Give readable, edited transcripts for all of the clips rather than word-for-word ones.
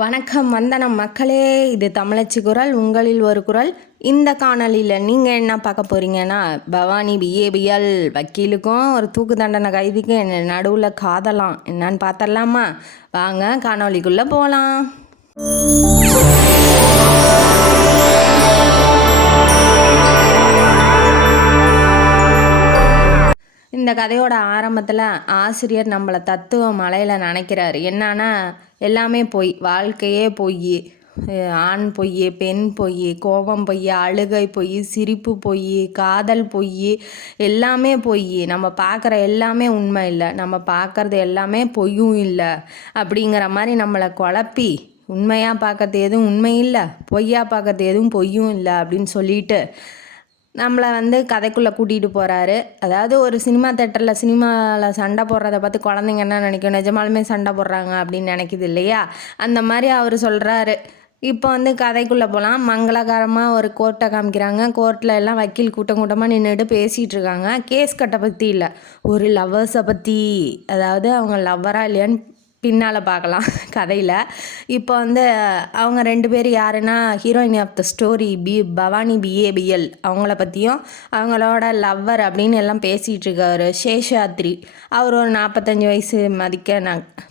வணக்கம் வந்தனம் மக்களே, இது தமிழச்சி குரல், உங்களில் ஒரு குரல். இந்த காணொலியில் நீங்கள் என்ன பார்க்க போகிறீங்கன்னா, பவானி பிஏபிஎல் வக்கீலுக்கும் ஒரு தூக்கு தண்டனை கைதிக்கும் என்ன நடுவில் காதலாம் என்னன்னு பார்த்தரலாமா? வாங்க காணொலிக்குள்ளே போகலாம். இந்த கதையோட ஆரம்பத்தில் ஆசிரியர் நம்மளை தத்துவ மலையில் நினைக்கிறாரு. என்னன்னா எல்லாமே பொய், வாழ்க்கையே பொய், ஆண் பொய், பெண் பொய், கோபம் பொய், அழுகை பொய், சிரிப்பு பொய், காதல் பொய், எல்லாமே பொய். நம்ம பார்க்குற எல்லாமே உண்மை இல்லை, நம்ம பார்க்குறது எல்லாமே பொய்யும் இல்லை அப்படிங்கிற மாதிரி நம்மளை குழப்பி உண்மையாக பார்க்கறது எதுவும் உண்மை இல்லை, பொய்யா பார்க்கறது எதுவும் பொய்யும் இல்லை அப்படின்னு சொல்லிட்டு நம்மளை கதைக்குள்ளே கூட்டிகிட்டு போகிறாரு. அதாவது ஒரு சினிமா சினிமாவில் சண்டை போடுறத பார்த்து குழந்தைங்க என்ன நினைக்கும், நிஜமாலுமே சண்டை போடுறாங்க அப்படின்னு நினைக்கிது இல்லையா? அந்த மாதிரி அவர் சொல்கிறாரு. இப்போ கதைக்குள்ளே போகலாம். மங்களகரமாக ஒரு கோர்ட்டை காமிக்கிறாங்க. கோர்ட்டில் எல்லாம் வக்கீல் கூட்டமாக நின்றுட்டு பேசிகிட்டு இருக்காங்க. கேஸ் கட்டை பற்றி இல்லை, ஒரு லவ்வர்ஸை பற்றி. அதாவது அவங்க லவ்வராக இல்லையான்னு பின்னால் பார்க்கலாம் கதையில். இப்போ அவங்க ரெண்டு பேர் யாருன்னா, heroine of the story Bhavani BA BL அவங்கள பற்றியும் அவங்களோட லவ்வர் அப்படின்னு எல்லாம் பேசிகிட்டு இருக்காரு சேஷாத்ரி. அவர் ஒரு 45 வயசு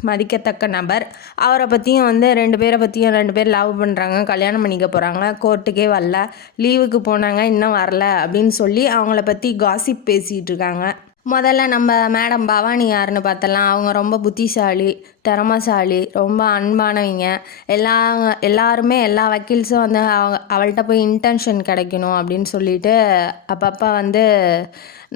மதிக்கத்தக்க நபர். அவரை பற்றியும் ரெண்டு பேரை பற்றியும், ரெண்டு பேர் லவ் பண்ணுறாங்க, கல்யாணம் பண்ணிக்க போகிறாங்க, கோர்ட்டுக்கே வரல, லீவுக்கு போனாங்க, இன்னும் வரல அப்படின்னு சொல்லி அவங்கள பற்றி காசிப் பேசிகிட்டு இருக்காங்க. முதல்ல நம்ம மேடம் பவானி யாருன்னு பார்த்தலாம். அவங்க ரொம்ப புத்திசாலி, திறமசாலி, ரொம்ப அன்பானவங்க. எல்லாருமே எல்லா வக்கீல்ஸும் அவள்கிட்ட போய் இன்டென்ஷன் கிடைக்கணும் அப்படின்னு சொல்லிட்டு அப்பப்போ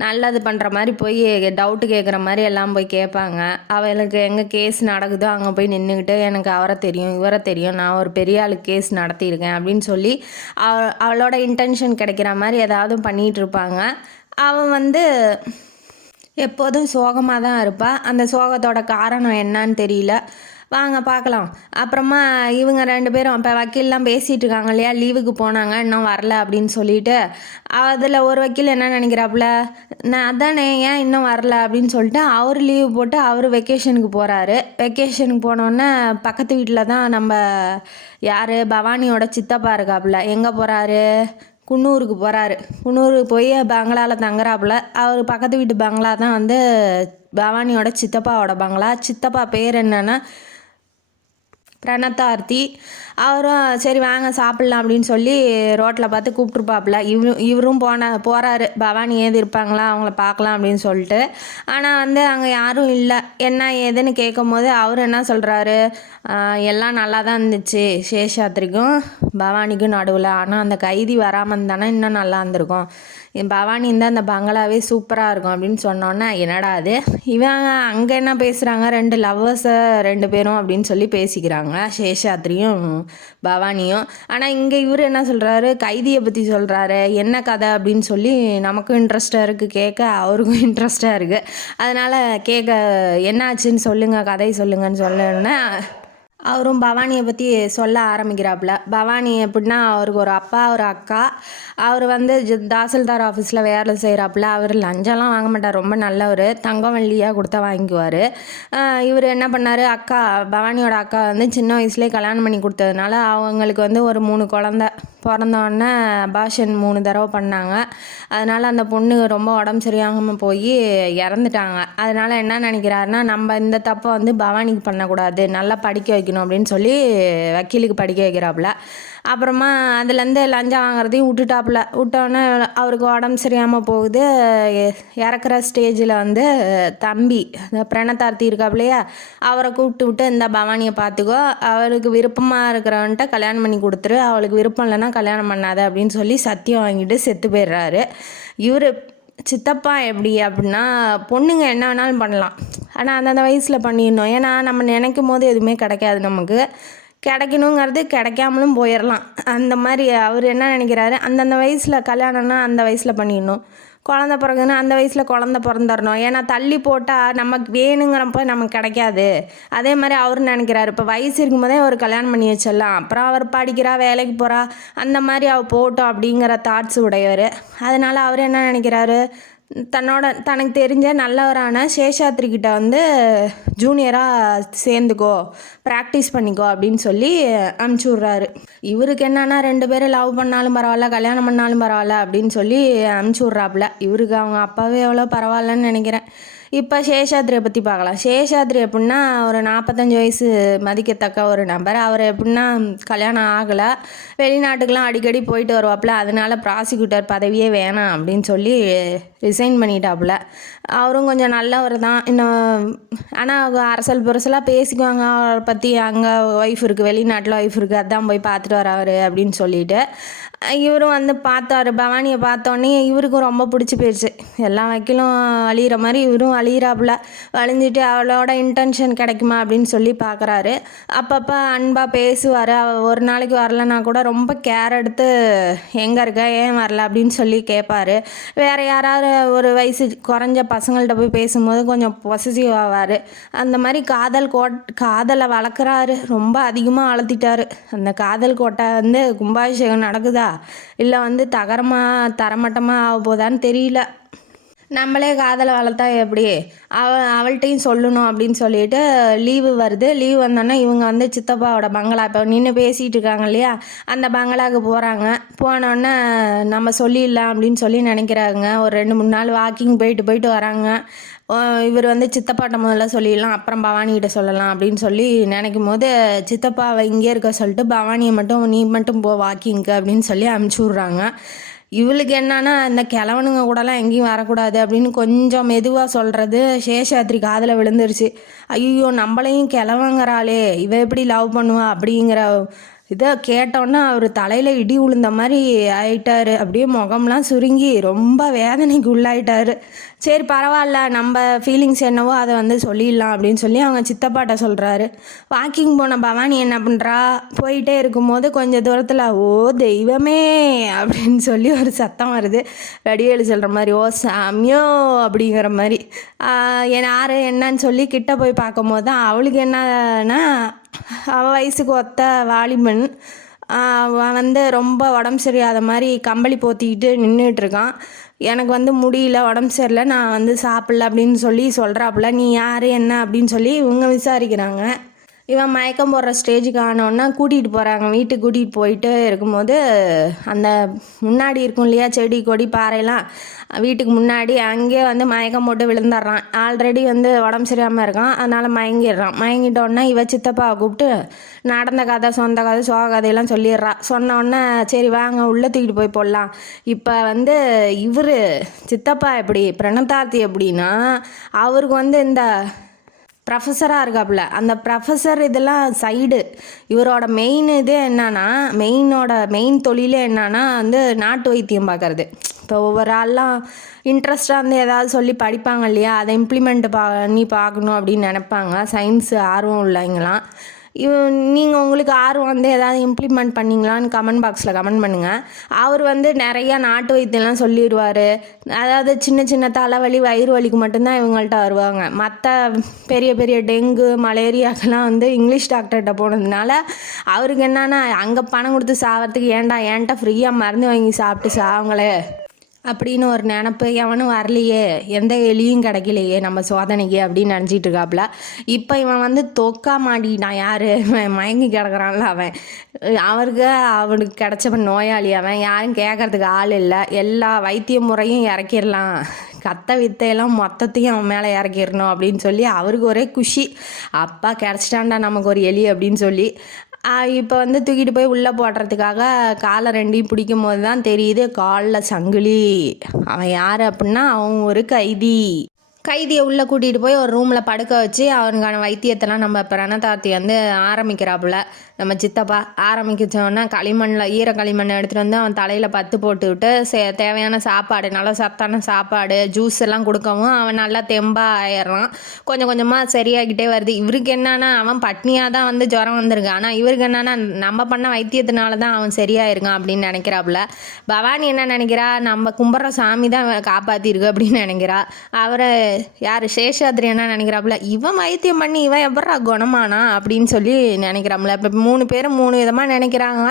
நல்லது பண்ணுற மாதிரி போய் டவுட்டு கேட்குற மாதிரி எல்லாம் போய் கேட்பாங்க. அவளுக்கு எங்கே கேஸ் நடக்குதோ அங்கே போய் நின்றுக்கிட்டு, எனக்கு அவரை தெரியும், இவரை தெரியும், நான் ஒரு பெரிய ஆளுக்கு கேஸ் நடத்தியிருக்கேன் அப்படின்னு சொல்லி அவளோட இன்டென்ஷன் கிடைக்கிற மாதிரி ஏதாவது பண்ணிகிட்டு இருப்பாங்க. அவன் எப்போதும் சோகமாக தான் இருப்பாள். அந்த சோகத்தோட காரணம் என்னன்னு தெரியல. வாங்க பார்க்கலாம். அப்புறமா இவங்க ரெண்டு பேரும் இப்போ வக்கீல்லாம் பேசிகிட்டு இருக்காங்க இல்லையா, லீவுக்கு போனாங்க, இன்னும் வரல அப்படின்னு சொல்லிட்டு. அதில் ஒரு வக்கீல் என்ன நினைக்கிறாப்புல, நான் அதானே ஏன் இன்னும் வரல அப்படின்னு சொல்லிட்டு அவர் லீவு போட்டு அவர் வெக்கேஷனுக்கு போகிறாரு. வெக்கேஷனுக்கு போனோடனே பக்கத்து வீட்டில் தான் நம்ம யார் பவானியோட சித்தப்பா இருக்காப்புல. எங்கே போகிறாரு, குன்னூருக்கு போகிறாரு. குன்னூருக்கு போய் பங்களாவில் தங்குறாப்புல. அவர் பக்கத்து வீட்டு பங்களா தான் பவானியோட சித்தப்பாவோட பங்களா. சித்தப்பா பேர் என்னன்னா பிரணத்தார்த்தி. அவரும் சரி வாங்க சாப்பிட்லாம் அப்படின்னு சொல்லி ரோட்டில் பார்த்து கூப்பிட்ருப்பாப்புல. இவரும் போகிறாரு, பவானி ஏது இருப்பாங்களா அவங்கள பார்க்கலாம் அப்படின்னு சொல்லிட்டு. ஆனால் அங்கே யாரும் இல்லை. என்ன ஏதுன்னு கேட்கும் போது அவர் என்ன சொல்கிறாரு, எல்லாம் நல்லா தான் இருந்துச்சு சேஷாத்ரிக்கும் பவானிக்கும் நடுவில், ஆனால் அந்த கைதி வராமல் இருந்தானே இன்னும் நல்லா இருந்திருக்கும், பவானி இருந்தால் அந்த பங்களாவே சூப்பராக இருக்கும் அப்படின்னு சொன்னோன்னே, என்னடா அது இவன் அங்கே என்ன பேசுகிறாங்க, ரெண்டு லவ்வர்ஸை ரெண்டு பேரும் அப்படின்னு சொல்லி பேசிக்கிறாங்க சேஷாத்ரியும் பவானியும். ஆனால் இங்கே இவர் என்ன சொல்கிறாரு, கைதியை பற்றி சொல்கிறாரு. என்ன கதை அப்படின்னு சொல்லி நமக்கும் இன்ட்ரெஸ்டாக இருக்குது கேட்க, அவருக்கும் இன்ட்ரெஸ்டாக இருக்குது. அதனால் கேட்க என்னாச்சுன்னு சொல்லுங்கள், கதை சொல்லுங்கன்னு சொல்லணுன்னா அவரும் பவானியை பற்றி சொல்ல ஆரம்பிக்கிறாப்புல. பவானி எப்படின்னா, அவருக்கு ஒரு அப்பா ஒரு அக்கா. அவர் தாசில்தார் ஆஃபீஸில் வேலை செய்கிறாப்புல. அவர் லஞ்சம்லாம் வாங்க மாட்டார், ரொம்ப நல்லவர், தங்கம் வெள்ளியாக கொடுத்தா வாங்கிக்குவார். இவர் என்ன பண்ணார், அக்கா பவானியோட அக்கா சின்ன வயசுலேயே கல்யாணம் பண்ணி கொடுத்ததுனால அவங்களுக்கு ஒரு 3 குழந்த பிறந்தோடனே அபார்ஷன் 3 தடவை பண்ணாங்க. அதனால் அந்த பொண்ணு ரொம்ப உடம்பு சரியாகாமல் போய் இறந்துட்டாங்க. அதனால் என்ன நினைக்கிறாருன்னா, நம்ம இந்த தப்பை பவானிக்கு பண்ணக்கூடாது, நல்லா படிக்க வைக்கணும் அப்படின்னு சொல்லி வக்கீலுக்கு படிக்க வைக்கிறாப்புல. அப்புறமா அதுலேருந்து லஞ்சம் வாங்குறதையும் விட்டோன்னே அவருக்கு உடம்பு சரியாமல் போகுது. இறக்குற ஸ்டேஜில் தம்பி பிரணத்தார்த்தி இருக்காப்புலையா, அவரை கூப்பிட்டு விட்டு இந்த பவானியை பார்த்துக்கோ, அவருக்கு விருப்பமாக இருக்கிறவன்ட்ட கல்யாணம் பண்ணி கொடுத்துரு, அவளுக்கு விருப்பம் இல்லைன்னா கல்யாணம் பண்ணாத அப்படின்னு சொல்லி சத்தியம் வாங்கிட்டு செத்து போயிடுறாரு. இவர் சித்தப்பா எப்படி அப்படின்னா, பொண்ணுங்க என்ன வேணாலும் பண்ணலாம், ஆனால் அந்தந்த வயசில் பண்ணிடணும். ஏன்னா நம்ம நினைக்கும் போது எதுவுமே கிடைக்காது, நமக்கு கிடைக்கணுங்கிறது கிடைக்காமலும் போயிடலாம். அந்த மாதிரி அவர் என்ன நினைக்கிறாரு, அந்தந்த வயசில் கல்யாணம்னா அந்த வயசில் பண்ணிடணும், குழந்த பிறகுன்னா அந்த வயசில் குழந்த பிறந்துடணும். ஏன்னா தள்ளி போட்டால் நமக்கு வேணுங்கிறப்ப நமக்கு கிடைக்காது. அதே மாதிரி அவர் நினைக்கிறாரு, இப்போ வயசு இருக்கும்போதே அவர் கல்யாணம் பண்ணி வச்சிடலாம், அப்புறம் அவர் படிக்கிறா, வேலைக்கு போகிறா, அந்த மாதிரி அவள் போட்டோம் அப்படிங்கிற தாட்ஸ் உடையவர். அதனால் அவர் என்ன நினைக்கிறாரு, தனக்கு தெரிஞ்ச நல்லவரான சேஷாத்ரி கிட்ட வந்து ஜூனியராக சேர்ந்துக்கோ, ப்ராக்டிஸ் பண்ணிக்கோ அப்படின்னு சொல்லி அமுச்சு விட்றாரு. இவருக்கு என்னன்னா 2 பேரும் லவ் பண்ணாலும் பரவாயில்ல, கல்யாணம் பண்ணாலும் பரவாயில்ல அப்படின்னு சொல்லி அமுச்சு விட்றாப்புல. இவருக்கு அவங்க அப்பாவே எவ்வளோ பரவாயில்லன்னு நினைக்கிறேன். இப்போ சேஷாத்ரியை பற்றி பார்க்கலாம். சேஷாத்ரி எப்படின்னா ஒரு 45 வயசு மதிக்கத்தக்க ஒரு நபர். அவர் எப்படின்னா கல்யாணம் ஆகலை, வெளிநாட்டுக்கெலாம் அடிக்கடி போயிட்டு வருவாப்புல. அதனால ப்ராசிக்யூட்டர் பதவியே வேணாம் அப்படின்னு சொல்லி ரிசைன் பண்ணிட்டாப்புல. அவரும் கொஞ்சம் நல்லவர் தான் இன்னும். ஆனால் அவங்க அரசல் புரசலாக பேசிக்குவாங்க அவரை பற்றி. அங்கே ஒய்ஃப் இருக்குது, வெளிநாட்டில் ஒய்ஃப் இருக்குது, அதான் போய் பார்த்துட்டு வராரு அப்படின்னு சொல்லிட்டு. இவரும் வந்து பார்த்தாரு. பவானியை பார்த்தோன்னே இவருக்கும் ரொம்ப பிடிச்சி போயிடுச்சு. எல்லா வக்கீலும் அழியிற மாதிரி இவரும் அழியிறாப்புல. வழிஞ்சிட்டு அவளோட இன்டென்ஷன் கிடைக்குமா அப்படின்னு சொல்லி பார்க்குறாரு. அப்பப்போ அன்பாக பேசுவார். ஒரு நாளைக்கு வரலன்னா கூட ரொம்ப கேர் எடுத்து எங்கே இருக்க, ஏன் வரல அப்படின்னு சொல்லி கேட்பார். வேறு யாராவது ஒரு வயசு குறைஞ்ச பசங்கள்கிட்ட போய் பேசும்போது கொஞ்சம் பொசசிவ் ஆவார். அந்த மாதிரி காதலை வளர்க்குறாரு. ரொம்ப அதிகமாக வளர்த்திட்டாரு. அந்த காதல் கோட்டை வந்து கும்பாபிஷேகம் நடக்குதா இல்லை வந்து தரமட்டமாக ஆக போதான்னு தெரியல. நம்மளே காதலை வளர்த்தா எப்படி, அவள்கிட்டையும் சொல்லணும் அப்படின்னு சொல்லிட்டு லீவு வருது. லீவு வந்தோன்னா இவங்க வந்து சித்தப்பாவோட பங்களா, இப்போ நின்று பேசிகிட்டு இருக்காங்க இல்லையா, அந்த பங்களாவுக்கு போகிறாங்க. போனோடனே நம்ம சொல்லிடலாம் அப்படின்னு சொல்லி நினைக்கிறாங்க. ஒரு 2-3 நாள் வாக்கிங் போயிட்டு வராங்க. இவர் வந்து சித்தப்பாட்ட முதல்ல சொல்லிடலாம், அப்புறம் பவானிகிட்ட சொல்லலாம் அப்படின்னு சொல்லி நினைக்கும் போது சித்தப்பாவை இங்கே இருக்க சொல்லிட்டு பவானியை மட்டும் நீ மட்டும் போ வாக்கிங்க்கு அப்படின்னு சொல்லி அமுச்சு விட்றாங்க. இவளுக்கு என்னன்னா இந்த கிழவனுங்க கூடலாம் எங்கேயும் வரக்கூடாது அப்படின்னு கொஞ்சம் மெதுவாக சொல்கிறது சேஷாத்ரி காதில் விழுந்துருச்சு. ஐயோ நம்மளையும் கிழவங்கிறாளே, இவ எப்படி லவ் பண்ணுவா அப்படிங்கிற இதை கேட்டோன்னா அவர் தலையில் இடி விழுந்த மாதிரி ஆயிட்டாரு. அப்படியே முகம்லாம் சுருங்கி ரொம்ப வேதனைக்கு உள்ளாயிட்டாரு. சரி பரவாயில்ல, நம்ம ஃபீலிங்ஸ் என்னவோ அதை வந்து சொல்லிடலாம் அப்படின்னு சொல்லி அவங்க சித்தப்பாட்ட சொல்கிறாரு. வாக்கிங் போன பவானி என்ன பண்ணுறா, போயிட்டே இருக்கும்போது கொஞ்சம் தூரத்தில் ஓ தெய்வமே அப்படின்னு சொல்லி ஒரு சத்தம் வருது. வடிவேலு சொல்கிற மாதிரி ஓ சாமியோ அப்படிங்கிற மாதிரி. யார் என்னன்னு சொல்லி கிட்ட போய் பார்க்கும்போது தான் அவளுக்கு என்னன்னா, அவள் வயசுக்கு ஒத்த வாலிபன் வந்து ரொம்ப உடம்பு சரியாத மாதிரி கம்பளி போத்திக்கிட்டு நின்றுட்டுருக்கான். எனக்கு வந்து முடியல, உடம்பு சரியில்லை, நான் வந்து சாப்பிட்ல அப்படின்னு சொல்லி சொல்கிறாப்புல. நீ யார் என்ன அப்படின்னு சொல்லி இவங்க விசாரிக்கிறாங்க. இவன் மயக்கம் போடுற ஸ்டேஜுக்கு ஆனோன்னா கூட்டிகிட்டு போகிறாங்க. வீட்டுக்கு கூட்டிகிட்டு போயிட்டு இருக்கும்போது அந்த முன்னாடி இருக்கும் இல்லையா செடி கொடி பாறையெல்லாம், வீட்டுக்கு முன்னாடி அங்கேயே வந்து மயக்கம் போட்டு விழுந்துடுறான். ஆல்ரெடி வந்து உடம்பு சரியாமல் இருக்கான், அதனால் மயங்கிடுறான். மயங்கிட்டோன்னா இவ சித்தப்பாவை கூப்பிட்டு நடந்த கதை, சொந்த கதை, சோக கதையெல்லாம் சொல்லிடுறா. சொன்னோடனே சரி வாங்க உள்ளே தூக்கிட்டு போய் போடலாம். இப்போ வந்து இவர் சித்தப்பா எப்படி, பிரணதார்த்தி எப்படின்னா அவருக்கு வந்து இந்த ப்ரொஃபஸராக இருக்காப்புல. அந்த ப்ரொஃபஸர் இதெல்லாம் சைடு. இவரோட மெயின் இது என்னன்னா, மெயின் தொழிலே என்னன்னா வந்து நாட்டு வைத்தியம் பார்க்குறது. இப்போ ஒவ்வொரு ஆள்லாம் இன்ட்ரெஸ்டாக வந்து ஏதாவது சொல்லி படிப்பாங்க இல்லையா, அதை இம்ப்ளிமெண்ட் பண்ணி பார்க்கணும் அப்படின்னு நினைப்பாங்க. சயின்ஸ் ஆர்வம் உள்ளவங்களாம். நீங்கள் உங்களுக்கு ஆர்வம் வந்து ஏதாவது இம்ப்ளிமெண்ட் பண்ணிங்களான்னு கமெண்ட் பாக்ஸில் கமெண்ட் பண்ணுங்கள். அவர் வந்து நிறையா நாட்டு வைத்தியம்லாம் சொல்லிடுவார். அதாவது சின்ன சின்ன தலைவலி வயிறு வலிக்கு மட்டும்தான் இவங்கள்ட்ட வருவாங்க. மற்ற பெரிய பெரிய டெங்கு மலேரியாக்கெல்லாம் வந்து இங்கிலீஷ் டாக்டர்கிட்ட போனதுனால அவருக்கு என்னன்னா அங்கே பணம் கொடுத்து சாகிறதுக்கு என்கிட்ட ஃப்ரீயாக மருந்து வாங்கி சாப்பிட்டு சாவங்களே அப்படின்னு ஒரு நினப்பு. எவனும் வரலையே, எந்த எலியும் கிடைக்கலையே நம்ம சோதனைக்கு அப்படின்னு நினச்சிட்டு இருக்காப்புல. இப்போ இவன் வந்து தொக்கா மாட்டிக்கிட்டான். யார் மயங்கி கிடக்குறான்ல அவனுக்கு கிடச்சவன் நோயாளி. அவன் யாரும் கேட்கறதுக்கு ஆள் இல்லை. எல்லா வைத்திய முறையும் இறக்கிடலாம், வித்தையெல்லாம் மொத்தத்தையும் அவன் மேலே இறக்கிடணும் அப்படின்னு சொல்லி அவருக்கு ஒரே குஷி. அப்பா கிடச்சிட்டான்டா நமக்கு ஒரு எலி அப்படின்னு சொல்லி. இப்போ வந்து தூக்கிட்டு போய் உள்ளே போடுறதுக்காக காலை 2ஐயும் பிடிக்கும் போது தான் தெரியுது காலில் சங்கிலி. அவன் யார் அப்படின்னா அவன் ஒரு கைதியை உள்ளே கூட்டிகிட்டு போய் ஒரு ரூமில் படுக்க வச்சு அவனுக்கான வைத்தியத்தெல்லாம் நம்ம பிரணதார்த்தி வந்து ஆரம்பிக்கிறாப்புல. நம்ம சித்தப்பா ஆரம்பிச்சோன்னா ஈர களிமண்ணை எடுத்துகிட்டு வந்து அவன் தலையில் பத்து போட்டு விட்டு தேவையான சாப்பாடு, நல்லா சத்தான சாப்பாடு, ஜூஸ் எல்லாம் கொடுக்கவும் அவன் நல்லா தெம்பாக ஆயிடுறான். கொஞ்சம் கொஞ்சமாக சரியாகிட்டே வருது. இவருக்கு என்னன்னா அவன் பட்னியாக தான் வந்து ஜுரம் வந்திருக்கான். ஆனால் இவருக்கு என்னன்னா நம்ம பண்ண வைத்தியத்தினால தான் அவன் சரியாயிருக்கான் அப்படின்னு நினைக்கிறாப்புல. பவானி என்ன நினைக்கிறா, நம்ம கும்பிட்ற சாமி தான் காப்பாற்றிருக்கு அப்படின்னு நினைக்கிறா. அவரை யார் சேஷாத்ரி என்ன நினைக்கிறாப்புல, இவன் வைத்தியம் பண்ணி இவன் எப்படா குணமானா அப்படின்னு சொல்லி நினைக்கிறாப்புல. இப்போ 3 பேரும் 3 விதமாக நினைக்கிறாங்க.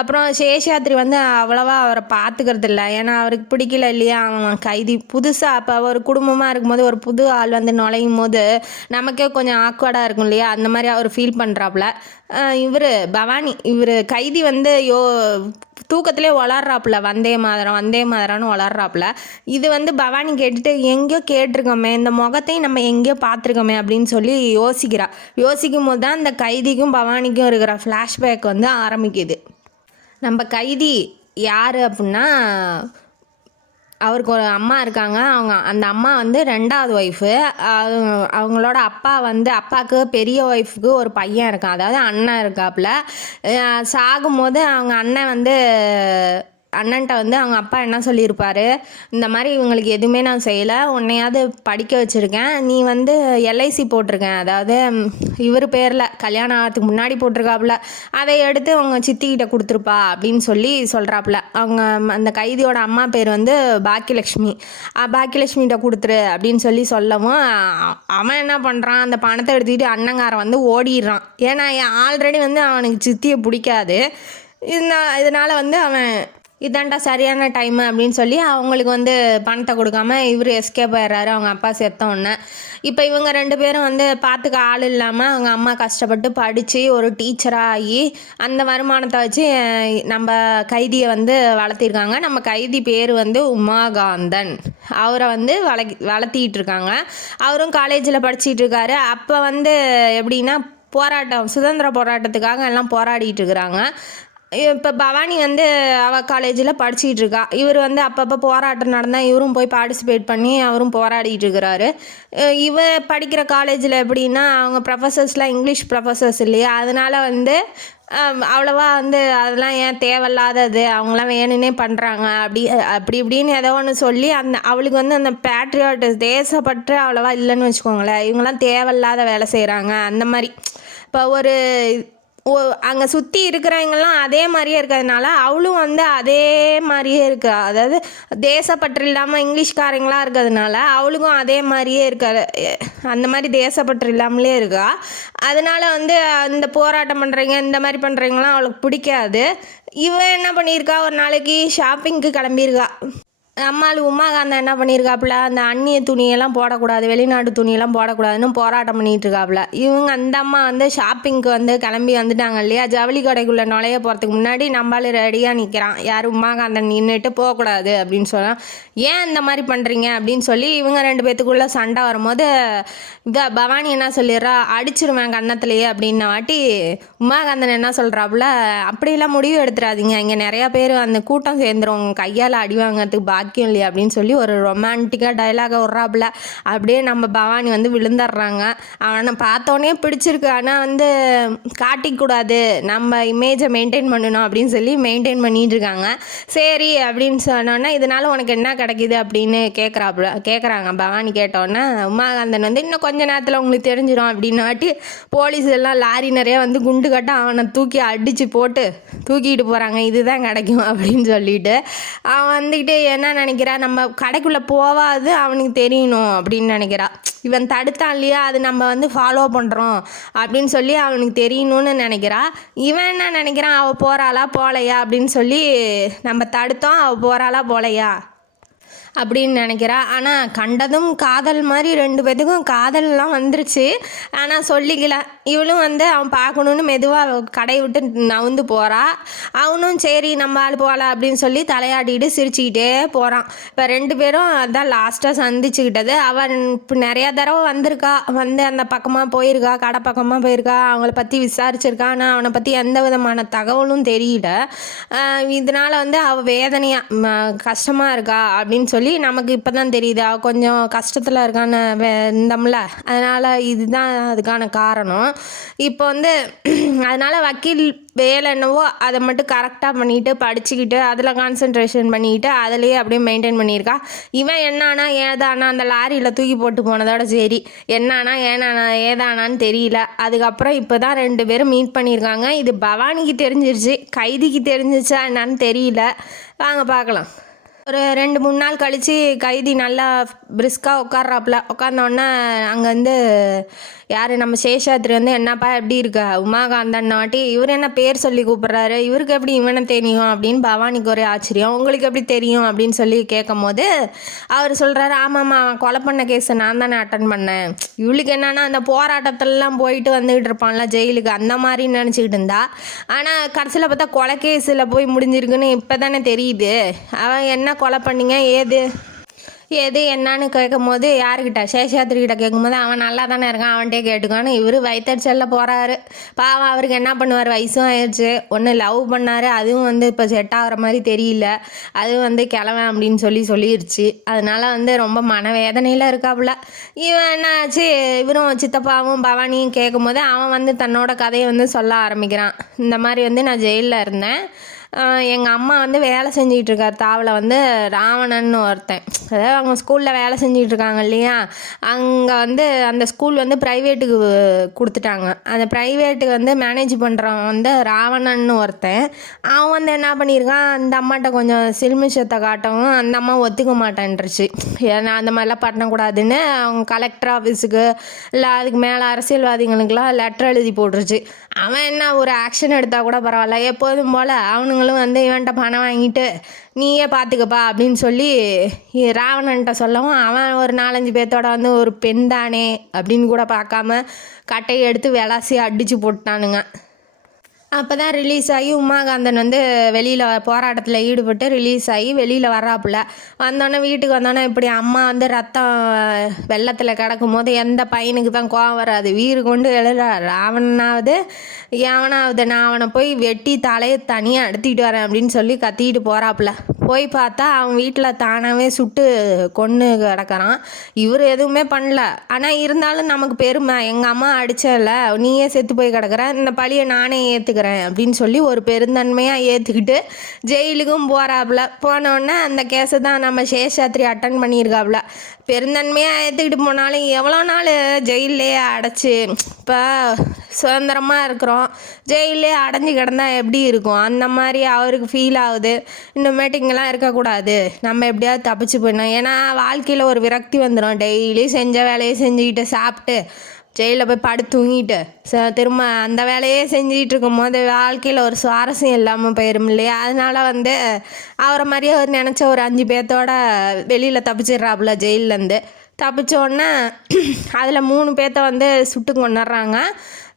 அப்புறம் சேஷாத்ரி வந்து அவ்வளோவா அவரை பார்த்துக்கிறது இல்லை, ஏன்னா அவருக்கு பிடிக்கல இல்லையா, அவன் கைதி புதுசாக. அப்போ ஒரு குடும்பமாக இருக்கும்போது ஒரு புது ஆள் வந்து நுழையும் போது நமக்கே கொஞ்சம் ஆக்வர்டாக இருக்கும் இல்லையா, அந்த மாதிரி அவர் ஃபீல் பண்ணுறாப்புல. இவர் பவானி கைதி வந்து தூக்கத்திலே வளர்றாப்புல, வந்தே மாதரான்னு வளர்றாப்புல. இது வந்து பவானி கேட்டுட்டு எங்கேயோ கேட்டிருக்கோமே, இந்த முகத்தையும் நம்ம எங்கேயோ பார்த்துருக்கோமே அப்படின்னு சொல்லி யோசிக்கும் போது தான் இந்த கைதிக்கும் பவானிக்கும் இருக்கிற ஃப்ளாஷ்பேக் வந்து ஆரம்பிக்குது. நம்ம கைதி யார் அப்படின்னா, அவருக்கு ஒரு அம்மா இருக்காங்க. அந்த அம்மா வந்து 2வது ஒய்ஃபு. அவங்களோட அப்பாவுக்கு பெரிய ஒய்ஃபுக்கு ஒரு பையன் இருக்கான், அதாவது அண்ணன் இருக்காப்புல. சாகும்போது அவங்க அண்ணன்ட்ட வந்து அவங்க அப்பா என்ன சொல்லியிருப்பார், இந்த மாதிரி இவங்களுக்கு எதுவுமே நான் செய்யலை, உன்னையாவது படிக்க வச்சுருக்கேன், நீ வந்து எல்ஐசி போட்டிருக்கேன், அதாவது இவர் பேரில் கல்யாணம் ஆகிறதுக்கு முன்னாடி போட்டிருக்காப்புல, அதை எடுத்து அவங்க சித்திக்கிட்ட கொடுத்துருப்பா அப்படின்னு சொல்கிறாப்புல. அவங்க அந்த கைதியோட அம்மா பேர் வந்து பாக்கியலட்சுமிகிட்ட கொடுத்துரு அப்படின்னு சொல்லவும் அவன் என்ன பண்ணுறான், அந்த பணத்தை எடுத்துக்கிட்டு அண்ணங்காரன் வந்து ஓடிடுறான். ஏன்னா ஆல்ரெடி வந்து அவனுக்கு சித்தியை பிடிக்காது. இதனால் வந்து அவன் இதாண்டா சரியான டைமு அப்படின்னு சொல்லி அவங்களுக்கு வந்து பணத்தை கொடுக்காம இவர் எஸ்கேப் ஆயிடுறாரு, அவங்க அப்பா செத்தோன்னே. இப்போ இவங்க 2 பேரும் வந்து பார்த்துக்க ஆள் இல்லாமல் அவங்க அம்மா கஷ்டப்பட்டு படித்து ஒரு டீச்சராக ஆகி அந்த வருமானத்தை வச்சு நம்ம கைதியை வந்து வளர்த்திருக்காங்க. நம்ம கைதி பேர் வந்து உமாகாந்தன். அவரை வந்து வளர்த்திட்டு இருக்காங்க. அவரும் காலேஜில் படிச்சிட்டு இருக்காரு. அப்போ வந்து எப்படின்னா சுதந்திர போராட்டத்துக்காக எல்லாம் போராடிட்டு இருக்கிறாங்க. இப்போ பவானி வந்து அவள் காலேஜில் படிச்சிக்கிட்டு இருக்கா. இவர் வந்து அப்பப்போ போராட்டம் நடந்தால் இவரும் போய் பார்ட்டிசிபேட் பண்ணி அவரும் போராடிட்டு இருக்கிறாரு. படிக்கிற காலேஜில் எப்படின்னா அவங்க ப்ரொஃபஸர்ஸ்லாம் இங்கிலீஷ் ப்ரொஃபஸர்ஸ் இல்லையா, அதனால் வந்து அவ்வளோவா வந்து அதெல்லாம் ஏன் தேவையில்லாதது, அவங்களாம் வேணுன்னே பண்ணுறாங்க அப்படி இப்படின்னு ஏதோ ஒன்று சொல்லி அவளுக்கு வந்து அந்த பேட்ரியாட் தேசப்பற்று அவ்வளோவா இல்லைன்னு வச்சுக்கோங்களேன். இவங்களாம் தேவையில்லாத வேலை செய்கிறாங்க அந்த மாதிரி. இப்போ அங்கே சுற்றி இருக்கிறவங்கெல்லாம் அதே மாதிரியே இருக்கிறதுனால அவளும் வந்து அதே மாதிரியே இருக்கா, அதாவது தேசப்பற்று இல்லாமல் இங்கிலீஷ்காரங்களாக இருக்கிறதுனால அவளுக்கும் அதே மாதிரியே அந்த மாதிரி தேசப்பற்று இல்லாமலே இருக்கா. அதனால் வந்து இந்த போராட்டம் பண்ணுறீங்க இந்த மாதிரி பண்ணுறீங்களாம் அவளுக்கு பிடிக்காது. இவன் என்ன பண்ணியிருக்கா, ஒரு நாளைக்கு ஷாப்பிங்க்கு கிளம்பியிருக்கா. அம்மாள் உமாகாந்தன் என்ன பண்ணியிருக்காப்புல, அந்த அந்நிய துணியெல்லாம் போடக்கூடாது, வெளிநாட்டு துணியெல்லாம் போடக்கூடாதுன்னு போராட்டம் பண்ணிகிட்டு இருக்காப்புல. அந்த அம்மா வந்து ஷாப்பிங்க்கு வந்து கிளம்பி வந்துட்டாங்க இல்லையா, ஜவுளி கடைக்குள்ளே நுழைய போகிறதுக்கு முன்னாடி நம்மளால் ரெடியாக நிற்கிறான். யார் உமாகாந்தன் நின்றுட்டு போகக்கூடாது அப்படின்னு சொன்னால், ஏன் இந்த மாதிரி பண்ணுறீங்க அப்படின்னு சொல்லி இவங்க 2 பேத்துக்குள்ளே சண்டை வரும்போது பவானி என்ன சொல்லிடுறா, அடிச்சிருவேன் கன்னத்துலேயே அப்படின்ன வாட்டி உமாகாந்தன் என்ன சொல்கிறாப்புல, அப்படிலாம் முடிவு எடுத்துடாதீங்க, இங்கே நிறையா பேர் அந்த கூட்டம் சேர்ந்துரும், கையால் அடி வாங்கிறதுக்கு பாக்கியம் இல்லையா அப்படின்னு சொல்லி ஒரு ரொமான்டிக்காக டைலாக விட்றாப்புல. அப்படியே நம்ம பவானி வந்து விழுந்துடுறாங்க. அவனை பார்த்தோன்னே பிடிச்சிருக்கு, ஆனால் வந்து காட்டிக்கூடாது, நம்ம இமேஜை மெயின்டைன் பண்ணணும் அப்படின்னு சொல்லி மெயின்டைன் பண்ணிட்டு இருக்காங்க. சரி அப்படின்னு சொன்னோன்னா, இதனால் உனக்கு என்ன கிடைக்கிது அப்படின்னு கேட்குறாங்க. பவானி கேட்டோன்னே உமாகாந்தன் வந்து இன்னும் கொஞ்ச நேரத்தில் உங்களுக்கு தெரிஞ்சிடும் அப்படின்னு வாட்டி போலீஸ் எல்லாம் லாரி நிறையா வந்து குண்டு கட்ட அவனை தூக்கி அடித்து போட்டு தூக்கிட்டு போகிறாங்க. இதுதான் கிடைக்கும் அப்படின்னு சொல்லிட்டு அவன் வந்துக்கிட்டு என்ன நினைக்கிறா, நம்ம கடைக்குள்ளே போவாது அவனுக்கு தெரியணும் அப்படின்னு நினைக்கிறா. இவன் தடுத்தான் இல்லையா, அது நம்ம வந்து ஃபாலோ பண்ணுறோம் அப்படின்னு சொல்லி அவனுக்கு தெரியணும்னு நினைக்கிறா. இவன் என்ன நினைக்கிறான், அவள் போகிறாளா போகலையா அப்படின்னு சொல்லி நம்ம தடுத்தோம், அவள் போகிறாளா போகலையா அப்படின்னு நினைக்கிறா. ஆனால் கண்டதும் காதல் மாதிரி 2 பேத்துக்கும் காதல்லாம் வந்துருச்சு. ஆனால் சொல்லிக்கல. இவளும் வந்து அவன் பார்க்கணுன்னு மெதுவாக கடையை விட்டு நவுந்து போகிறா. அவனும் சரி நம்ம ஆள் போகலாம் அப்படின்னு சொல்லி தலையாட்டிக்கிட்டு சிரிச்சுக்கிட்டே போகிறான். இப்போ 2 பேரும் அதான் லாஸ்ட்டாக சந்திச்சுக்கிட்டது. அவன் இப்போ நிறையா தடவை வந்திருக்கா, வந்து அந்த பக்கமாக போயிருக்கா, கடை பக்கமாக போயிருக்கா, அவங்கள பற்றி விசாரிச்சிருக்கா. ஆனால் அவனை பற்றி எந்த விதமான தகவலும் தெரியல. இதனால் வந்து அவள் வேதனையாக கஷ்டமாக இருக்கா அப்படின்னு சொல்லி நமக்கு இப்போ தான் தெரியுது. அவள் கொஞ்சம் கஷ்டத்தில் இருக்கான்னு இருந்தோம்ல, அதனால் இதுதான் அதுக்கான காரணம். இப்போ வந்து அதனால் வக்கீல் வேலை என்னவோ அதை மட்டும் கரெக்டாக பண்ணிவிட்டு படிச்சுக்கிட்டு அதில் கான்சன்ட்ரேஷன் பண்ணிக்கிட்டு அதிலேயே அப்படியே மெயின்டைன் பண்ணியிருக்கா. இவன் என்னானா ஏதானா அந்த லாரியில் தூக்கி போட்டு போனதோட சரி, என்னானா ஏதானான்னு தெரியல. அதுக்கப்புறம் இப்போ தான் 2 பேரும் மீட் பண்ணியிருக்காங்க. இது பவானிக்கு தெரிஞ்சிருச்சு, கைதிக்கு தெரிஞ்சிச்சா என்னான்னு தெரியல. வாங்க பார்க்கலாம். ஒரு 2 3 நாள் கழித்து கைதி நல்லா பிரிஸ்காக உட்காந்தோடனே அங்கே வந்து யார் நம்ம சேஷாத்ரி வந்து என்னப்பா எப்படி இருக்க உமாகாந்தன் வாட்டி இவர் என்ன பேர் சொல்லி கூப்பிட்றாரு, இவருக்கு எப்படி இவனை தெரியும் அப்படின்னு பவானிக்கு ஒரே ஆச்சரியம். உங்களுக்கு எப்படி தெரியும் அப்படின்னு சொல்லி கேட்கும் போது அவர் சொல்கிறாரு, ஆமாம்மா அவன் கொலை பண்ண கேஸை நான் தானே அட்டன் பண்ணேன். இவளுக்கு என்னன்னா அந்த போராட்டத்திலலாம் போயிட்டு வந்துக்கிட்டு இருப்பான்ல ஜெயிலுக்கு, அந்த மாதிரி நினச்சிக்கிட்டு இருந்தா. ஆனால் கடைசியில் பார்த்தா கொலை கேஸில் போய் முடிஞ்சிருக்குன்னு இப்போ தானே தெரியுது. அவன் என்ன கொலை பண்ணீங்க ஏது என்னான்னு கேட்கும் போது யாருக்கிட்ட சேஷாத்ரிக்கிட்ட கேட்கும்போது அவன் நல்லா தானே இருக்கான் அவன்கிட்டே கேட்டுக்கான்னு இவர் வயிற்றுச்சலில் போகிறாரு. பாவம் அவருக்கு என்ன பண்ணுவார், வயசும் ஆயிடுச்சு. ஒன்று லவ் பண்ணார், அதுவும் வந்து இப்போ செட் ஆகிற மாதிரி தெரியல. அதுவும் வந்து கிளம்பேன் அப்படின்னு சொல்லிடுச்சு. அதனால வந்து ரொம்ப மனவேதனையில் இருக்காப்புல. இவன் என்னாச்சு, இவரும் சித்தப்பாவும் பவானியும் கேட்கும் போது அவன் வந்து தன்னோட கதையை வந்து சொல்ல ஆரம்பிக்கிறான். இந்த மாதிரி வந்து நான் ஜெயிலில் இருந்தேன், எங்கள் அம்மா வந்து வேலை செஞ்சிகிட்ருக்கார் தாவில் வந்து ராவணன்னு ஒருத்தன். அதாவது அவங்க ஸ்கூலில் வேலை செஞ்சிகிட்ருக்காங்க இல்லையா, அங்கே வந்து அந்த ஸ்கூல் வந்து ப்ரைவேட்டுக்கு கொடுத்துட்டாங்க. அந்த ப்ரைவேட்டுக்கு வந்து மேனேஜ் பண்ணுறவன் வந்து ராவணன்னு ஒருத்தன். அவன் வந்து என்ன பண்ணியிருக்கான், அந்த அம்மாட்ட கொஞ்சம் சில்மிஷத்தை காட்டவும் அந்த அம்மா ஒத்துக்க மாட்டேன்ருச்சு. ஏன்னா அந்த மாதிரிலாம் பண்ணக்கூடாதுன்னு அவங்க கலெக்டர் ஆஃபீஸுக்கு இல்லை அதுக்கு மேலே அரசியல்வாதிகளுக்கெல்லாம் லெட்டர் எழுதி போட்டுருச்சு. அவன் என்ன ஒரு ஆக்ஷன் எடுத்தால் கூட பரவாயில்ல, எப்போதும் போல் அவனுங்களும் வந்து இவன்கிட்ட பணம் வாங்கிட்டு நீயே பார்த்துக்கப்பா அப்படின்னு சொல்லி ராவணன்ட்ட சொல்லவும் அவன் ஒரு 4 5 பேர்த்தோட வந்து ஒரு பெண் தானே அப்படின்னு கூட பார்க்காம கட்டையை எடுத்து விளாசி அடித்து போட்டானுங்க. அப்போ தான் ரிலீஸ் ஆகி உமாகாந்தன் வந்து வெளியில் போராட்டத்தில் ஈடுபட்டு ரிலீஸ் ஆகி வெளியில் வர்றாப்புல. வந்தோடனே வீட்டுக்கு வந்தோடனே இப்படி அம்மா வந்து ரத்தம் வெள்ளத்தில் கிடக்கும் போது எந்த பையனுக்கு தான் கோவம் வராது, வீறு கொண்டு எழுறார். அவனாவது எவனாவது நான் அவனை போய் வெட்டி தலையை தனியாக எடுத்துக்கிட்டு வரேன் அப்படின்னு சொல்லி கத்திக்கிட்டு போகிறாப்புல. போய் பார்த்தா அவன் வீட்டில் தானாகவே சுட்டு கொன்று கிடக்கிறான். இவர் எதுவுமே பண்ணல. ஆனால் இருந்தாலும் நமக்கு பெருமை, எங்கள் அம்மா அடிச்சல நீயே செத்து போய் கிடக்குற, இந்த பழியை நானே ஏற்றுக்கிறேன் அப்படின்னு சொல்லி ஒரு பெருந்தன்மையாக ஏற்றுக்கிட்டு ஜெயிலுக்கும் போகிறாப்புல. போனோடனே அந்த கேஸை தான் நம்ம சேஷாத்ரி அட்டன் பண்ணியிருக்காப்புல. பெருந்தன்மையாக ஏற்றுக்கிட்டு போனாலும் எவ்வளோ நாள் ஜெயிலே அடைச்சி, இப்போ சுதந்திரமாக இருக்கிறோம், ஜெயிலே அடைஞ்சி கிடந்தா எப்படி இருக்கும், அந்த மாதிரி அவருக்கு ஃபீல் ஆகுது. இன்னுமேட்டு இங்கெல்லாம் இருக்கக்கூடாது, நம்ம எப்படியாவது தப்பிச்சு போயிடணும். ஏன்னா வாழ்க்கையில் ஒரு விரக்தி வந்துடும். டெய்லி செஞ்ச வேலையை செஞ்சுக்கிட்டு சாப்பிட்டு ஜெயிலில் போய் படுத்து தூங்கிட்டு திரும்ப அந்த வேலையே செஞ்சுக்கிட்டு இருக்கும் போது வாழ்க்கையில் ஒரு சுவாரஸ்யம் இல்லாமல் போயிடும் இல்லையா. அதனால் வந்து அவரை மாதிரியே அவர் நினச்ச ஒரு 5 பேர்த்தோட வெளியில் தப்பிச்சிடுறாப்புல. ஜெயிலேருந்து தப்பிச்சோடனே அதில் 3 பேர்த்த வந்து சுட்டு கொண்டுடுறாங்க,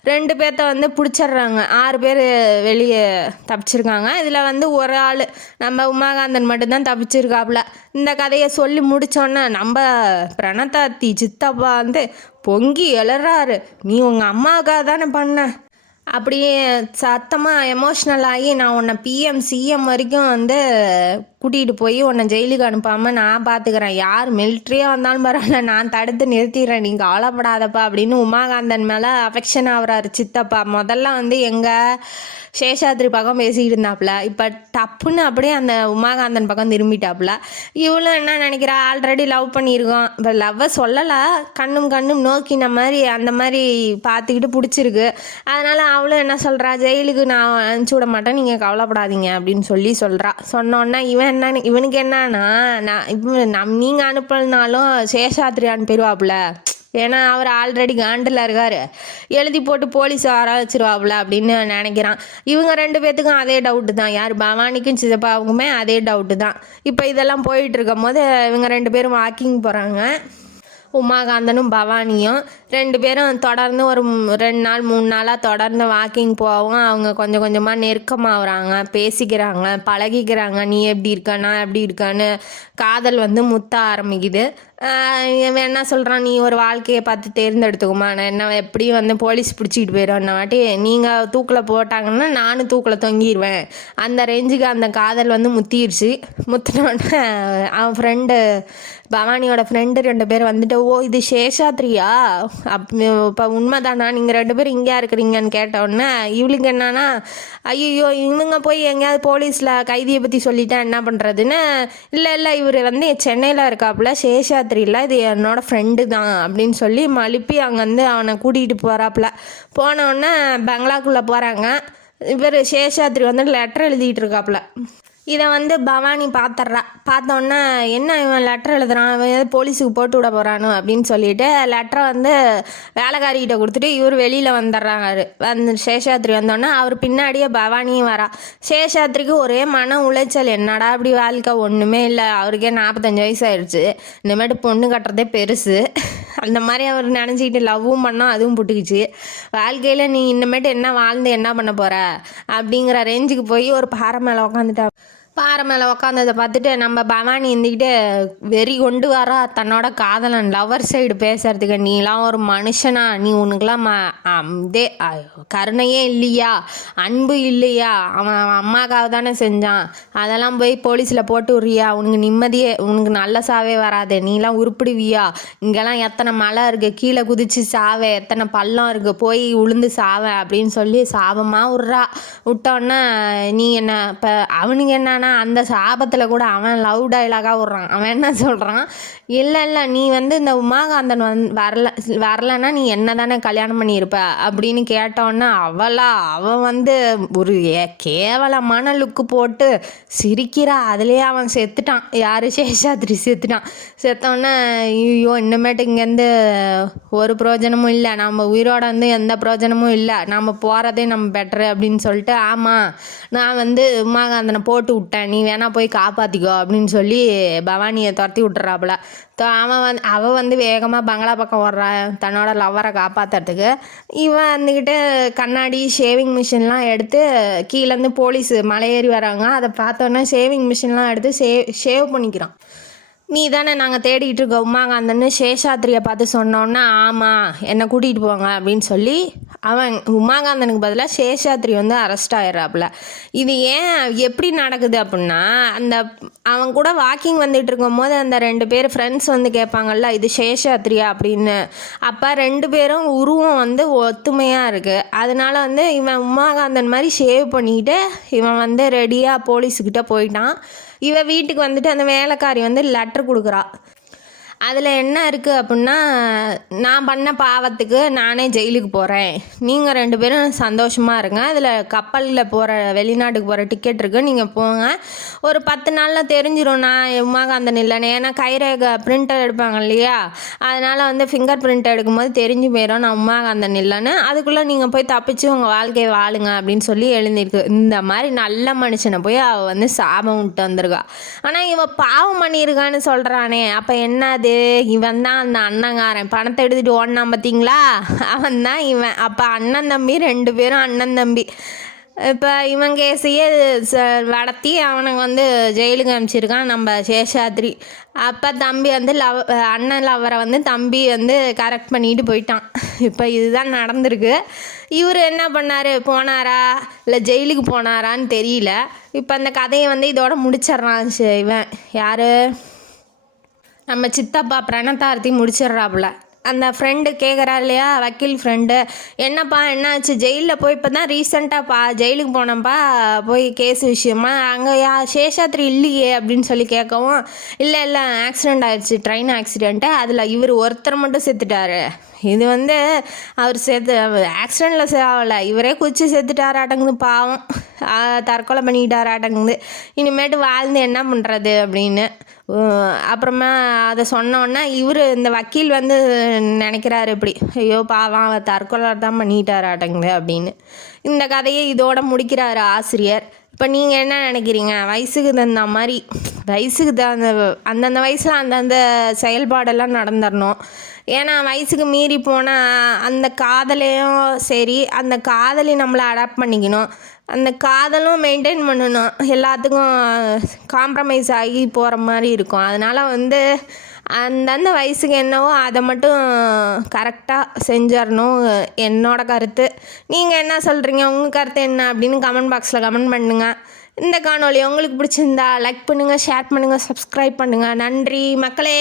2 பேர்த்த வந்து பிடிச்சிட்றாங்க. 6 பேர் வெளியே தப்பிச்சிருக்காங்க. இதில் வந்து ஒரு ஆள் நம்ம உமாகாந்தன் மட்டும்தான் தப்பிச்சிருக்காப்புல. இந்த கதையை சொல்லி முடித்தோன்னே நம்ம பிரணதாத்தி சித்தப்பா வந்து பொங்கி எழுறாரு, நீ உங்கள் அம்மாவுக்காக தானே பண்ண அப்படியே சத்தமாக எமோஷ்னல் ஆகி, நான் உன்னை பிஎம் சிஎம் வரைக்கும் வந்து கூட்டிகிட்டு போய் உன்னை ஜெயிலுக்கு அனுப்பாமல் நான் பார்த்துக்கிறேன், யார் மிலிட்ரியாக வந்தாலும் பரவாயில்ல நான் தடுத்து நிறுத்திடுறேன், நீங்கள் கவலைப்படாதப்பா அப்படின்னு உமாகாந்தன் மேலே அஃபெக்ஷன் ஆகுறாரு சித்தப்பா. முதல்ல வந்து எங்கள் சேஷாத்ரி பக்கம் பேசிக்கிட்டு இருந்தாப்புல, இப்போ டப்புன்னு அப்படியே அந்த உமாகாந்தன் பக்கம் திரும்பிட்டாப்புல. இவளும் என்ன நினைக்கிறா, ஆல்ரெடி லவ் பண்ணியிருக்கோம், இப்போ லவ்வை சொல்லலை, கண்ணும் நோக்கின மாதிரி அந்த மாதிரி பார்த்துக்கிட்டு பிடிச்சிருக்கு. அதனால் அவளும் என்ன சொல்கிறா, ஜெயிலுக்கு நான் அனுப்பிச்சி விட மாட்டேன், நீங்கள் கவலைப்படாதீங்க அப்படின்னு சொல்கிறா. சொன்னோன்னா இவனுக்கு என்னன்னா, நீங்கள் அனுப்பலனாலும் சேஷாத்ரி அனுப்பிடுவாப்புல, ஏன்னா அவர் ஆல்ரெடி காண்டில் இருக்கார், எழுதி போட்டு போலீஸ் ஆரம்பிச்சிருவாப்புல அப்படின்னு நினைக்கிறான். இவங்க 2 பேர்த்துக்கும் அதே டவுட்டு தான், யார் பவானிக்கும் சிதப்பாவுக்குமே அதே டவுட்டு தான். இப்போ இதெல்லாம் போயிட்டு இருக்கும் போது இவங்க 2 பேரும் வாக்கிங் போகிறாங்க. உமாகாந்தனும் பவானியும் 2 பேரும் தொடர்ந்து ஒரு 2 நாள் 3 நாளாக தொடர்ந்து வாக்கிங் போவோம். அவங்க கொஞ்சம் கொஞ்சமாக நெருக்கமாகறாங்க, பேசிக்கிறாங்க, பழகிக்கிறாங்க. நீ எப்படி இருக்க, நான் எப்படி இருக்கான்னு காதல் வந்து முத்த ஆரம்பிக்குது. என்ன சொல்கிறான், நீ ஒரு வாழ்க்கையை பார்த்து தேர்ந்தெடுத்துக்குமா, நான் என்ன எப்படி வந்து போலீஸ் பிடிச்சிக்கிட்டு போயிடுவேன் வாட்டி, நீங்கள் தூக்கில் போட்டாங்கன்னா நானும் தூக்கில் தொங்கிடுவேன், அந்த ரேஞ்சுக்கு அந்த காதல் வந்து முத்திடுச்சு. முத்தினோடனே அவன் ஃப்ரெண்டு பவானியோட ஃப்ரெண்டு 2 பேர் வந்துட்டு, ஓ இது சேஷாத்ரியா, இப்போ உண்மைதானா, நீங்கள் 2 பேரும் இங்கே இருக்கிறீங்கன்னு கேட்டோடனே இவளுக்கு என்னன்னா, ஐயோ இவங்க போய் எங்கேயாவது போலீஸில் கைதியை பற்றி சொல்லிட்டா என்ன பண்ணுறதுன்னு, இல்லை இவர் வந்து சென்னையில் இருக்காப்புல, சேஷாத்ரி இல்லை இது என்னோடய ஃப்ரெண்டு தான் அப்படின்னு சொல்லி மழுப்பி அங்கேருந்து அவனை கூட்டிகிட்டு போகிறாப்புல. போனோடனே பங்களாக்குள்ளே போகிறாங்க. இவர் சேஷாத்ரி வந்து லெட்டர் எழுதிட்டு இருக்காப்புல. இதை வந்து பவானி பார்த்துட்றா. பார்த்தோன்னே என்ன இவன் லெட்டர் எழுதுறான், இவன் எது போலீஸுக்கு போட்டு விட போகிறானோ அப்படின்னு சொல்லிட்டு லெட்டரை வந்து வேலைக்காரிகிட்ட கொடுத்துட்டு இவர் வெளியில் வந்துடுறாங்க. வந்து சேஷாத்ரி வந்தோடனே அவர் பின்னாடியே பவானியும் வரா. சேஷாத்ரிக்கு ஒரே மன உளைச்சல், என்னடா அப்படி வாழ்க்கை, ஒன்றுமே இல்லை, அவருக்கே 45 வயசு ஆயிடுச்சு, இனிமேட்டு பொண்ணு கட்டுறதே பெருசு, அந்த மாதிரி அவர் நினச்சிக்கிட்டு லவ்வும் பண்ணோம், அதுவும் புட்டுக்குச்சு. வாழ்க்கையில் நீ இன்னமேட்டு என்ன வாழ்ந்து என்ன பண்ண போகிற அப்படிங்கிற ரேஞ்சுக்கு போய் ஒரு பாறை மேலே உக்காந்துட்டா. பாறை மேலே உக்காந்ததை பார்த்துட்டு நம்ம பவானி இருந்துக்கிட்டு வெறி கொண்டு வரா தன்னோட காதலன் லவர் சைடு பேசுறதுக்கு. நீலாம் ஒரு மனுஷனா, நீ உனக்குலாம் இதே கருணையே இல்லையா, அன்பு இல்லையா, அவன் அம்மாக்காக தானே செஞ்சான், அதெல்லாம் போய் போலீஸில் போட்டு விட்றியா, உனக்கு நிம்மதியே, உனக்கு நல்ல சாவே வராது, நீலாம் உருப்பிடுவியா, இங்கெல்லாம் எத்தனை மலை இருக்குது, கீழே குதிச்சு சாவே, எத்தனை பள்ளம் இருக்குது, போய் உளுந்து சாவே அப்படின்னு சொல்லி சாபமாக விட்றா. விட்டோன்னே நீ என்ன இப்போ அவனுக்கு என்ன அந்த சாபத்தில் கூட அவன் லவ் டைலாகாக விட்றான். அவன் என்ன சொல்கிறான், இல்லை நீ வந்து இந்த உமாகாந்தன் வரலன்னா நீ என்ன தானே கல்யாணம் பண்ணியிருப்ப அப்படின்னு கேட்டோன்னா அவன் வந்து ஒரு கேவலமான லுக்கு போட்டு சிரிக்கிறா. அதுலேயே அவன் செத்துட்டான். யார், சேஷாத்ரி செத்துட்டான். செத்தோன்னே ஐயோ இன்னமேட்டு இங்கேருந்து ஒரு பிரயோஜனமும் இல்லை, நம்ம உயிரோட வந்து எந்த பிரயோஜனமும் இல்லை, நம்ம போகிறதே நம்ம பெட்ரு அப்படின்னு சொல்லிட்டு, ஆமாம் நான் வந்து உமாகாந்தனை போட்டு விட்டேன், நீ வேணா போய் காப்பாற்றிக்கோ அப்படின்னு சொல்லி பவானியை துரத்தி விட்டுறாப்புல. அவள் வந்து வேகமாக பங்களா பக்கம் ஓடுறா தன்னோட லவ்வரை காப்பாற்றுறதுக்கு. இவன் வந்துக்கிட்டு கண்ணாடி ஷேவிங் மிஷின்லாம் எடுத்து கீழேருந்து போலீஸு மலையேறி வராங்க. அதை பார்த்தோன்னே ஷேவிங் மிஷின்லாம் எடுத்து ஷேவ் பண்ணிக்கிறான். நீ தானே நாங்கள் தேடிக்கிட்டு இருக்கோம் உமாகாந்தன்னு சேஷாத்ரியை பார்த்து சொன்னோன்னா, ஆமாம் என்னை கூட்டிகிட்டு போங்க அப்படின்னு சொல்லி அவன் உமாகாந்தனுக்கு பதிலாக சேஷாத்ரி வந்து அரெஸ்ட் ஆயிடுறாப்புல. இது ஏன் எப்படி நடக்குது அப்படின்னா, அவன் கூட வாக்கிங் வந்துட்டு இருக்கும் போது அந்த 2 பேர் ஃப்ரெண்ட்ஸ் வந்து கேட்பாங்கல்ல, இது சேஷாத்ரியா அப்படின்னு. அப்போ 2 பேரும் உருவம் வந்து ஒத்துமையாக இருக்குது. அதனால வந்து இவன் உமாகாந்தன் மாதிரி ஷேவ் பண்ணிக்கிட்டு இவன் வந்து ரெடியாக போலீஸுக்கிட்ட போயிட்டான். இவன் வீட்டுக்கு வந்துட்டு அந்த வேலைக்காரி வந்து லெட்டர் கொடுக்குறா. அதில் என்ன இருக்குது அப்படின்னா, நான் பண்ண பாவத்துக்கு நானே ஜெயிலுக்கு போகிறேன், நீங்கள் 2 பேரும் சந்தோஷமாக இருங்க, அதில் கப்பலில் போகிற வெளிநாட்டுக்கு போகிற டிக்கெட் இருக்குது, நீங்கள் போங்க, ஒரு 10 நாளில் தெரிஞ்சிடும் நான் உமாகாந்தன் இல்லைன்னு. ஏன்னா கைரேகை பிரிண்டர் எடுப்பாங்க இல்லையா, அதனால் வந்து ஃபிங்கர் பிரிண்ட் எடுக்கும்போது தெரிஞ்சு போயிடும் நான் உமாகாந்தன் இல்லைன்னு. அதுக்குள்ளே நீங்கள் போய் தப்பிச்சு உங்கள் வாழ்க்கையை வாழுங்க அப்படின்னு சொல்லி எழுந்திருக்கு. இந்த மாதிரி நல்ல மனுஷனை போய் அவள் வந்து சாபம் விட்டு வந்திருக்கா. ஆனால் இவன் பாவம் பண்ணியிருக்கான்னு சொல்கிறானே, அப்போ என்னது, இவன் தான் அந்த அண்ணங்காரன் பணத்தை எடுத்துகிட்டு ஓடினான் பார்த்தீங்களா, அவன் தான் இவன். அப்போ அண்ணன் தம்பி 2 பேரும் அண்ணன் தம்பி. இப்போ இவன் கேஸையே நடத்தி அவனுக்கு வந்து ஜெயிலுக்கு அனுப்பிச்சிருக்கான் நம்ம சேஷாத்ரி. அப்போ தம்பி வந்து அண்ணன் லவரை வந்து தம்பி வந்து கரெக்ட் பண்ணிட்டு போயிட்டான். இப்போ இதுதான் நடந்திருக்கு. இவர் என்ன பண்ணார், போனாரா இல்லை ஜெயிலுக்கு போனாரான்னு தெரியல. இப்போ அந்த கதையை வந்து இதோட முடிச்சிட்றான் இவன் யார், நம்ம சித்தப்பா பிரணதார்த்தி முடிச்சிடுறாப்புல. அந்த ஃப்ரெண்டு கேட்குறாரு இல்லையா, வக்கீல் ஃப்ரெண்டு, என்னப்பா என்னாச்சு, ஜெயிலில் போய் இப்போ தான் ரீசெண்டாக ஜெயிலுக்கு போனப்பா, போய் கேஸ் விஷயமா, அங்கே சேஷாத்ரி இல்லையே அப்படின்னு சொல்லி கேட்கவும், இல்லை ஆக்சிடெண்ட் ஆயிடுச்சு, ட்ரெயின் ஆக்சிடெண்ட்டு, அதில் இவர் ஒருத்தர் மட்டும் செத்துட்டாரு. இது வந்து அவர் ஆக்சிடெண்ட்டில் ஆகலை, இவரே குச்சி செத்துட்டாராட்டங்குது, பாவம் தற்கொலை பண்ணிக்கிட்டாராட்டங்குது, இனிமேட்டு வாழ்ந்து என்ன பண்ணுறது அப்படின்னு. அப்புறமா அதை சொன்னோன்னா இவர் இந்த வக்கீல் வந்து நினைக்கிறாரு இப்படி, ஐயோ பாவம் அவர் தற்கொலை தான் பண்ணிட்டாராட்டங்குது அப்படின்னு. இந்த கதையை இதோட முடிக்கிறாரு ஆசிரியர். இப்போ நீங்கள் என்ன நினைக்கிறீங்க, வயசுக்கு தகுந்த மாதிரி வயசுக்கு அந்தந்த வயசில் அந்தந்த செயல்பாடெல்லாம் நடந்துடணும். ஏன்னா வயசுக்கு மீறி போனால் அந்த காதலையும் சரி, அந்த காதலி நம்மளை அடாப்ட் பண்ணிக்கணும், அந்த காதலும் மெயின்டைன் பண்ணணும், எல்லாத்துக்கும் காம்ப்ரமைஸ் ஆகி போகிற மாதிரி இருக்கும். அதனால் வந்து அந்தந்த வயசுக்கு என்னவோ அதை மட்டும் கரெக்டாக செஞ்சிடணும் என்னோட கருத்து. நீங்கள் என்ன சொல்கிறீங்க, உங்கள் கருத்து என்ன அப்படின்னு கமெண்ட் பாக்ஸில் கமெண்ட் பண்ணுங்கள். இந்த காணொளி உங்களுக்கு பிடிச்சிருந்தா லைக் பண்ணுங்கள், ஷேர் பண்ணுங்கள், சப்ஸ்கிரைப் பண்ணுங்கள். நன்றி மக்களே.